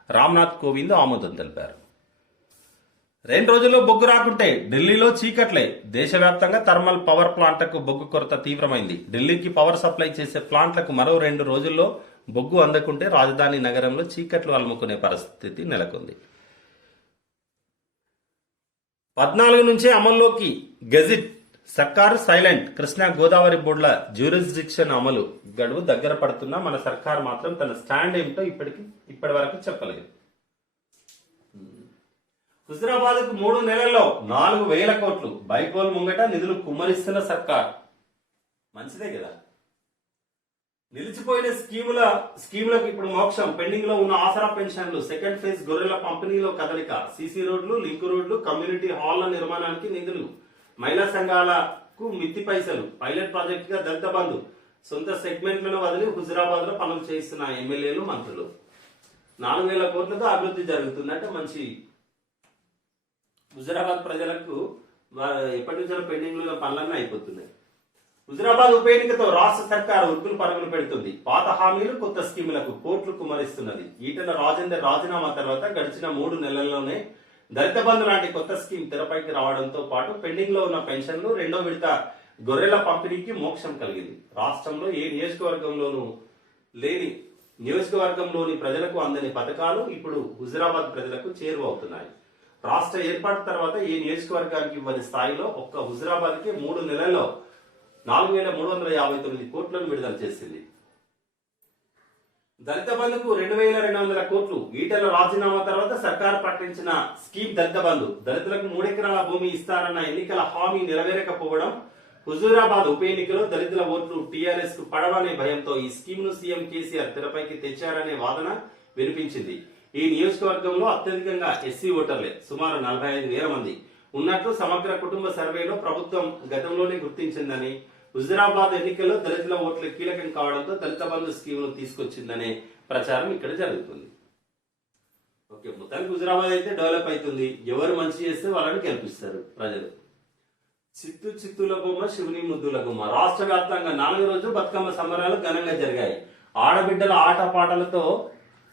రామ్నాథ్ కోవింద్ ఆమోదం తెలిపారు. 2 రోజుల్లో బొగ్గు రాకుంటే ఢిల్లీలో చీకట్లే. దేశవ్యాప్తంగా థర్మల్ పవర్ ప్లాంట్లకు బొగ్గు కొరత తీవ్రమైంది. ఢిల్లీకి పవర్ సప్లై చేసే ప్లాంట్లకు మరో 2 రోజుల్లో బొగ్గు అందకుంటే రాజధాని నగరంలో చీకట్లు అలుముకునే పరిస్థితి నెలకొంది. 14 నుంచే అమల్లోకి గెజిట్. సర్కారు సైలెంట్. కృష్ణా గోదావరి బోర్డుల జ్యూరిస్డిక్షన్ అమలు గడువు దగ్గర పడుతున్నా మన సర్కారు మాత్రం తన స్టాండ్ ఏమిటో ఇప్పటి వరకు చెప్పలేదు. హుజరాబాద్ కు 3 నెలల్లో 4,000 కోట్లు. బైకోల్ ముంగట నిధులు కుమ్మరిస్తున్న సర్కార్. మంచిదే కదా. నిలిచిపోయిన స్కీములకు ఇప్పుడు మోక్షం. పెండింగ్ లో ఉన్న ఆసరా పెన్షన్లు, సెకండ్ ఫేజ్ గొర్రెల పంపిణీలో కదలిక, సీసీ రోడ్లు, లింక్ రోడ్లు, కమ్యూనిటీ హాళ్ల నిర్మాణానికి నిధులు, మహిళా సంఘాలకు మిత్తి పైసలు, పైలట్ ప్రాజెక్ట్ గా దళిత బంధు, సొంత సెగ్మెంట్లను వదిలి హుజరాబాద్ లో పనులు చేస్తున్న ఎమ్మెల్యేలు, మంత్రులు. 4,000 కోట్లతో అభివృద్ధి జరుగుతుందంటే మంచి. హుజరాబాద్ ప్రజలకు ఎప్పటి నుంచో పెండింగ్ లో పనులన్నీ అయిపోతున్నాయి. హుజరాబాద్ ఉప ఎన్నికతో రాష్ట్ర సర్కారు ఉరుకులు పరుగులు పెడుతుంది. పాత హామీలు, కొత్త స్కీములకు కోట్లు కుమరిస్తున్నది. ఈటెల రాజేందర్ రాజీనామా తర్వాత గడిచిన 3 నెలల్లోనే దళిత బంధు లాంటి కొత్త స్కీమ్ తెరపైకి రావడంతో పాటు పెండింగ్ లో ఉన్న పెన్షన్లు, 2వ విడత గొర్రెల పంపిణీకి మోక్షం కలిగింది. రాష్ట్రంలో ఏ నియోజకవర్గంలోనూ లేని నియోజకవర్గంలోని ప్రజలకు అందని పథకాలు ఇప్పుడు హుజురాబాద్ ప్రజలకు చేరువవుతున్నాయి. రాష్ట్ర ఏర్పాటు తర్వాత ఏ నియోజకవర్గానికి ఇవ్వని స్థాయిలో ఒక్క హుజురాబాద్కి 3 నెలల్లో 4,359 కోట్లను విడుదల చేసింది. దళిత బంధుకు 2,200 కోట్లు. ఈటెల రాజీనామా తర్వాత సర్కార్ ప్రకటించిన స్కీమ్ దళిత బంధు. దళితులకు 3 ఎకరాల భూమి ఇస్తారన్న ఎన్నికల హామీ నెరవేరకపోవడం, హుజూరాబాద్ ఉప ఎన్నికలో దళితుల ఓట్లు టీఆర్ఎస్ కు పడవనే భయంతో ఈ స్కీమ్ ను సీఎం కేసీఆర్ తెరపైకి తెచ్చారనే వాదన వినిపించింది. ఈ నియోజకవర్గంలో అత్యధికంగా ఎస్సీ ఓటర్లే సుమారు 45,000 మంది ఉన్నట్లు సమగ్ర కుటుంబ సర్వేలో ప్రభుత్వం గతంలోనే గుర్తించిందని, హుజూరాబాద్ ఎన్నికల్లో దళితుల ఓట్లు కీలకం కావడంతో దళిత బంధు స్కీమ్ ను తీసుకొచ్చిందనే ప్రచారం ఇక్కడ జరుగుతుంది. ఓకే, మొత్తానికి హుజూరాబాద్ అయితే డెవలప్ అవుతుంది. ఎవరు మంచి చేస్తే వాళ్ళని గెలిపిస్తారు ప్రజలు. చిత్తుల బొమ్మ శివుని ముద్దుల బొమ్మ. రాష్ట్ర వ్యాప్తంగా 4వ రోజు బతుకమ్మ సంబరాలు ఘనంగా జరిగాయి. ఆడబిడ్డల ఆటపాటలతో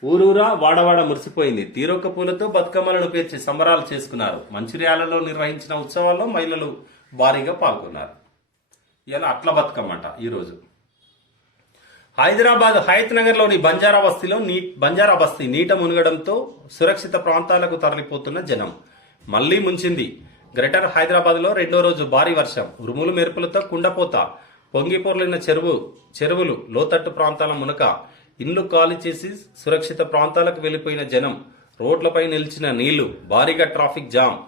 ఊరూరా వాడవాడ మురిసిపోయింది. తీరొక్క పూలతో బతుకమ్మలను పేర్చి సంబరాలు చేసుకున్నారు. మంచిర్యాలలో నిర్వహించిన ఉత్సవాల్లో మహిళలు భారీగా పాల్గొన్నారు. ఇలా అట్ల బతుకమ్మ అంట ఈరోజు. హైదరాబాద్ హయత్ నగర్ లోని బంజారా బస్తీ నీట మునగడంతో సురక్షిత ప్రాంతాలకు తరలిపోతున్న జనం. మళ్లీ ముంచింది. గ్రేటర్ హైదరాబాద్ లో 2వ రోజు భారీ వర్షం, ఉరుములు మెరుపులతో కుండపోత, పొంగిపొర్లిన చెరువులు, లోతట్టు ప్రాంతాల మునక, ఇండ్లు ఖాళీ చేసి సురక్షిత ప్రాంతాలకు వెళ్లిపోయిన జనం, రోడ్లపై నిలిచిన నీళ్లు, భారీగా ట్రాఫిక్ జామ్.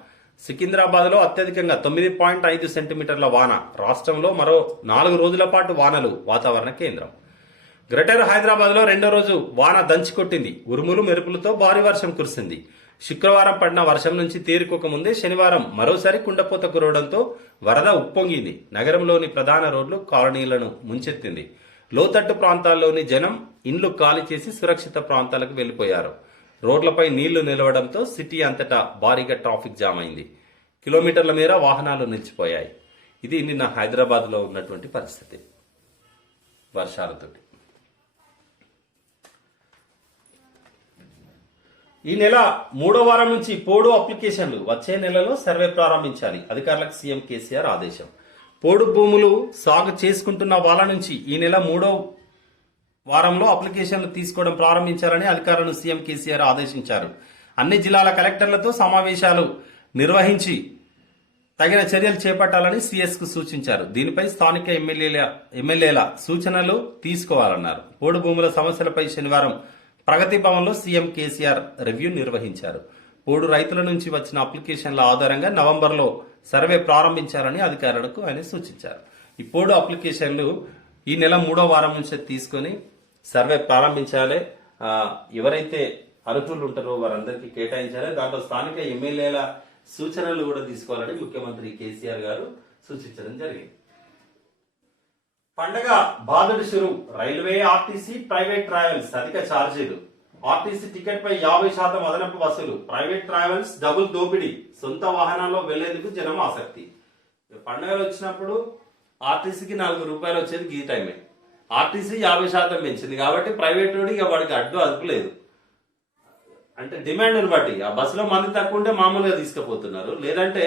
సికింద్రాబాద్ లో అత్యధికంగా 9.5 సెంటీమీటర్ల వాన. రాష్ట్రంలో మరో 4 రోజుల పాటు వానలు. వాతావరణ కేంద్రం. గ్రేటర్ హైదరాబాద్ లో 2వ రోజు వాన దంచికొట్టింది. ఉరుములు మెరుపులతో భారీ వర్షం కురిసింది. శుక్రవారం పడిన వర్షం నుంచి తేరుకోక ముందే శనివారం మరోసారి కుండపోత కురవడంతో వరద ఉప్పొంగింది. నగరంలోని ప్రధాన రోడ్లు కాలనీలను ముంచెత్తింది. లోతట్టు ప్రాంతాల్లోని జనం ఇండ్లు ఖాళీ చేసి సురక్షిత ప్రాంతాలకు వెళ్లిపోయారు. రోడ్లపై నీళ్లు నిలవడంతో సిటీ అంతటా భారీగా ట్రాఫిక్ జామ్ అయింది. కిలోమీటర్ల మేర వాహనాలు నిలిచిపోయాయి. ఇది నిన్న హైదరాబాద్ లో ఉన్నటువంటి పరిస్థితి వర్షాలతోటి. ఈ నెల 3వ వారం నుంచి పోడు అప్లికేషన్లు వచ్చే నెలలో సర్వే ప్రారంభించాలి. అధికారులకు సీఎం కేసీఆర్ ఆదేశం. పోడు భూములు సాగు చేసుకుంటున్న వాళ్ళ నుంచి ఈ నెల 3వ వారంలో అప్లికేషన్లు తీసుకోవడం ప్రారంభించాలని అధికారులను సీఎం కేసీఆర్ ఆదేశించారు. అన్ని జిల్లాల కలెక్టర్లతో సమావేశాలు నిర్వహించి తగిన చర్యలు చేపట్టాలని సీఎస్ కు సూచించారు. దీనిపై స్థానిక ఎమ్మెల్యేల సూచనలు తీసుకోవాలన్నారు. పోడు భూముల సమస్యలపై శనివారం ప్రగతి భవన్ లో సీఎం కేసీఆర్ రివ్యూ నిర్వహించారు. పోడు రైతుల నుంచి వచ్చిన అప్లికేషన్ల ఆధారంగా నవంబర్లో సర్వే ప్రారంభించాలని అధికారులకు ఆయన సూచించారు. ఈ పోడు అప్లికేషన్లు ఈ నెల 3వ వారం నుంచి తీసుకొని సర్వే ప్రారంభించాలి. ఎవరైతే అర్హులు ఉంటారో వారందరికీ కేటాయించాలి. దాంట్లో స్థానిక ఎమ్మెల్యేల సూచనలు కూడా తీసుకోవాలని ముఖ్యమంత్రి కేసీఆర్ గారు సూచించడం జరిగింది. పండగ బాధుడు షురు. రైల్వే, ఆర్టీసీ, ప్రైవేట్ ట్రావెల్స్ అధిక ఛార్జీలు. ఆర్టీసీ టికెట్ పై 50% అదనపు వసూలు. ప్రైవేట్ ట్రావెల్స్ డబుల్ దోపిడీ. సొంత వాహనాల్లో వెళ్లేందుకు జనం ఆసక్తి. పండుగలు వచ్చినప్పుడు ఆర్టీసీకి 4 రూపాయలు వచ్చేది ఈ టైమే. ఆర్టీసీ 50% పెంచింది కాబట్టి ప్రైవేట్ రోడ్ ఇక వాడికి అదుపు లేదు. అంటే డిమాండ్ని బట్టి ఆ బస్సులో మంది తక్కువ ఉంటే మామూలుగా తీసుకుపోతున్నారు, లేదంటే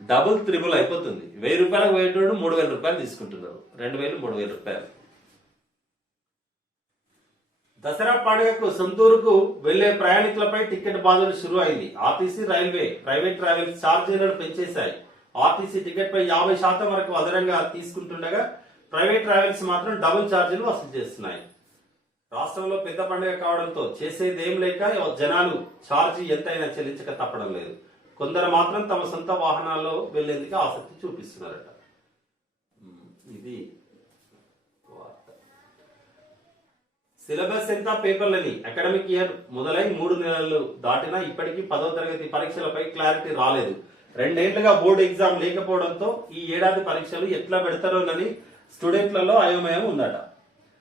డబుల్ త్రిబుల్ అయిపోతుంది. 1000 రూపాయలకు పోయేటోడు 3,000 రూపాయలు తీసుకుంటున్నారు. 2,000 3,000 రూపాయలు. దసరా పండుగకు సొంతూరుకు వెళ్లే ప్రయాణికులపై టికెట్ బాధలు షురు అయింది. ఆర్టీసీ, రైల్వే, ప్రైవేట్ ట్రావెల్స్ ఛార్జీలను పెంచేశాయి. ఆర్టీసీ టికెట్ పై 50% వరకు అదనంగా తీసుకుంటుండగా ప్రైవేట్ ట్రావెల్స్ మాత్రం డబుల్ ఛార్జీలు వసూలు చేస్తున్నాయి. రాష్ట్రంలో పెద్ద పండుగ కావడంతో చేసేదేం లేక జనాలు ఛార్జీ ఎంతైనా చెల్లించక తప్పడం లేదు. కొందరు మాత్రం తమ సొంత వాహనాల్లో వెళ్లేందుకు ఆసక్తి చూపిస్తున్నారట. ఇది సిలబస్ ఎంత పేపర్లని. అకాడమిక్ ఇయర్ మొదలై 3 నెలలు దాటినా ఇప్పటికీ 10వ తరగతి పరీక్షలపై క్లారిటీ రాలేదు. 2 ఏళ్లుగా బోర్డు ఎగ్జామ్ లేకపోవడంతో ఈ ఏడాది పరీక్షలు ఎట్లా పెడతారోనని స్టూడెంట్లలో అయోమయం ఉందట.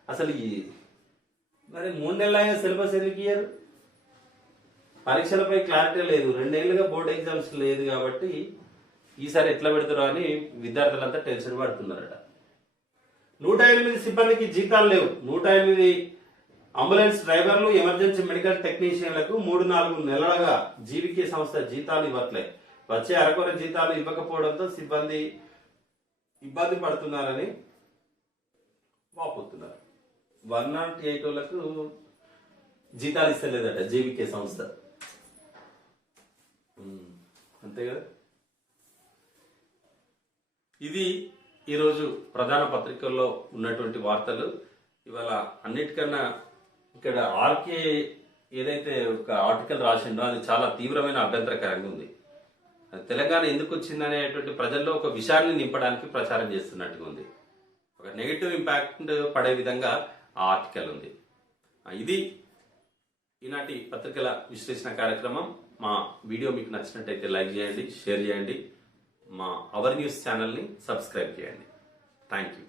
అసలు మరి 3 నెలలైన సిలబస్ ఎందుకు ఇయ్యారు? పరీక్షలపై క్లారిటీ లేదు, 2 ఏళ్లుగా బోర్డు ఎగ్జామ్స్ లేదు కాబట్టి ఈసారి ఎట్లా పెడతారో అని విద్యార్థులంతా టెన్షన్ పడుతున్నారట. 108 సిబ్బందికి జీతాలు లేవు. 108 అంబులెన్స్ డ్రైవర్లు, ఎమర్జెన్సీ మెడికల్ టెక్నీషియన్లకు 3-4 నెలలుగా జీవికే సంస్థ జీతాలు ఇవ్వట్లే. వచ్చే అరకొర జీతాలు ఇవ్వకపోవడంతో సిబ్బంది ఇబ్బంది పడుతున్నారని వాపోతున్నారు. 108 వాళ్ళకు జీతాలు ఇస్తలేదట జేవికే సంస్థ. అంతే కదా. ఇది ఈరోజు ప్రధాన పత్రికల్లో ఉన్నటువంటి వార్తలు. ఇవాళ అన్నిటికన్నా ఇక్కడ ఆర్కే ఏదైతే ఒక ఆర్టికల్ రాసిండో అది చాలా తీవ్రమైన అభ్యంతరకరంగా ఉంది. తెలంగాణ ఎందుకు వచ్చింది అనేటువంటి ప్రజల్లో ఒక విషయాన్ని నింపడానికి ప్రచారం చేస్తున్నట్టుగా ఉంది. ఒక నెగిటివ్ ఇంపాక్ట్ పడే విధంగా ఆ ఆర్టికల్ ఉంది. ఇది ఈనాటి పత్రికల విశ్లేషణ కార్యక్రమం. మా వీడియో మీకు నచ్చినట్టయితే లైక్ చేయండి, షేర్ చేయండి, మా అవర్ న్యూస్ ఛానల్ని సబ్స్క్రైబ్ చేయండి. Thank you.